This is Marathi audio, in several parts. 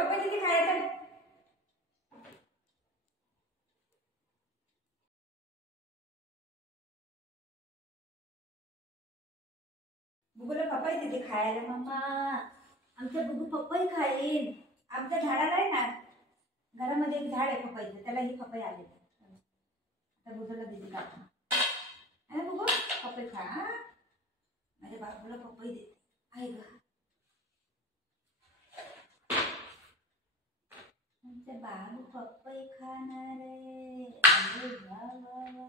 पप्पा किती खायचं बुगूला पप्पा तिथे खायला मम्मा आमचा बुगू पप्पाही खाईल आमच्या झाडाला आहे ना घरामध्ये एक झाड आहे पपईचं त्याला ही पपई आले आता बुगूला देते कापून अरे बुगू पपई खा माझ्या बाबूला पपई देते आहे ग आमचा बाबू पपई खाणार आहे अरे वा वा वा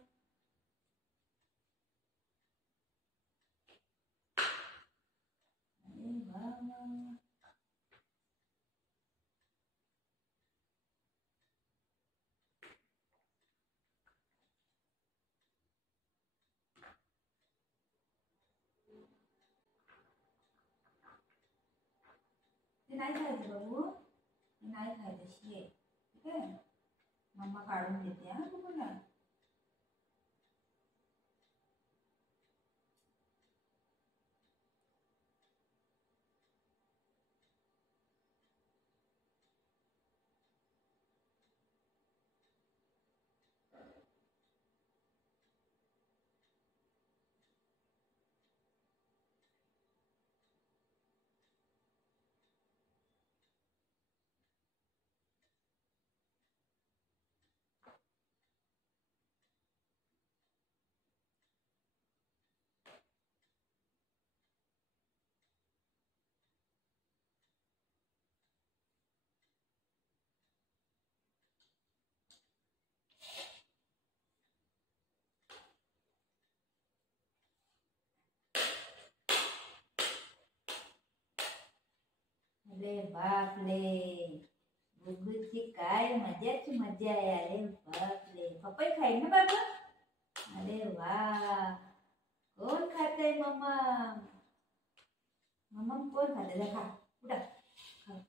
अरे वा वा वा ते नाही खायचं बाबू नाही खायचं शी ठीक आहे मम्मा काढून देते हा तुम्हाला अरे बापले बुगूची काय मजाची मजा आहे अरे बापले पपई खाईल ना बाबा अरे वा कोण खाते मम्मा मम्मा कोण खाते खा उठा खा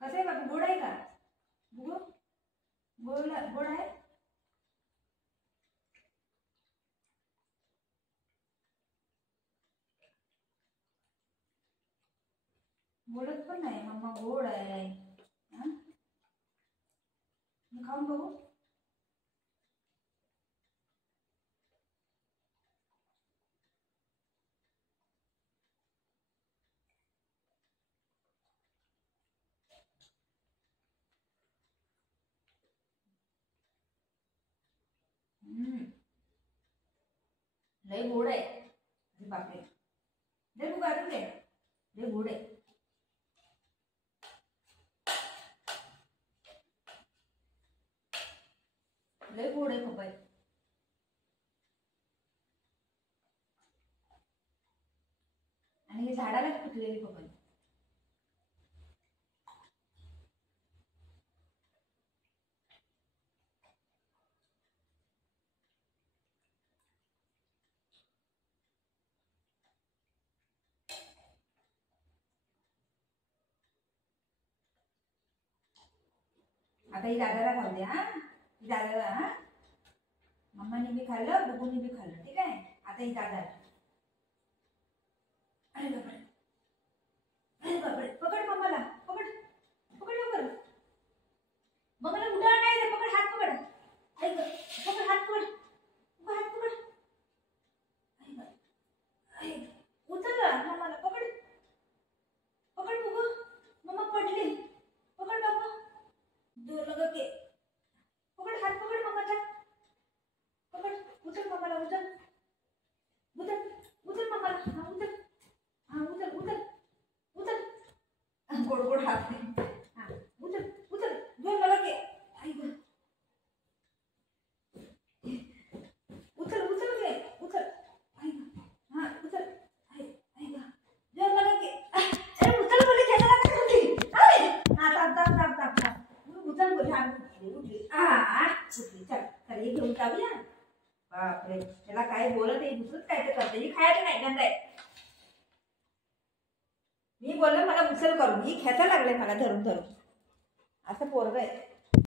कसं आहे बाबू गोड आहे का बुगू गोड गोड आहे गोडच पण नाही मम्मा गोड आहे खाऊन बघू लय गोड आहे अरे बापरे लय बुगू अजून दे लय गोड आहे लय गोड आहे पपई आणि हे झाडालाच फुटलेली पपई आता ही दादाला खाऊ दे हा दादाला हा मम्माने बी खाल्लं बुगूने बी खाल्लं ठीक आहे आता ही दादाला अरे बापरे पकड मम्माला पकड पकड लवकर मम्माला उठा नाही रे पकड हात पकड ऐक पकड हात पकड हात पकड उचल मम्माला पकड पकड बुगू मम्मा पडली पकड बाबा दूर लगा के पकड हात पकड मम्माचा पकड उचल मम्माला उचल उचल उचल मम्माला हा उचल उचल गोड गोड हात हा उचल उचल जोर लगा के आई गो उचल उचल के उचल आई हा उचल आई आई गा जोर लगा के अरे उचल बोली खेळायला काय होती अरे हा ताप ताप ताप ताप ताप उचल बोली हा उठली उठली उठली चल चला ही घेऊन जाऊया. बापरे त्याला काय बोलत आहे दुसरंच काय तर करते. ही खायला नाही गंध आहे. मी बोललं मला उचल करून ही खेचा लागले मला धरून धरून. असं पोरग आहे.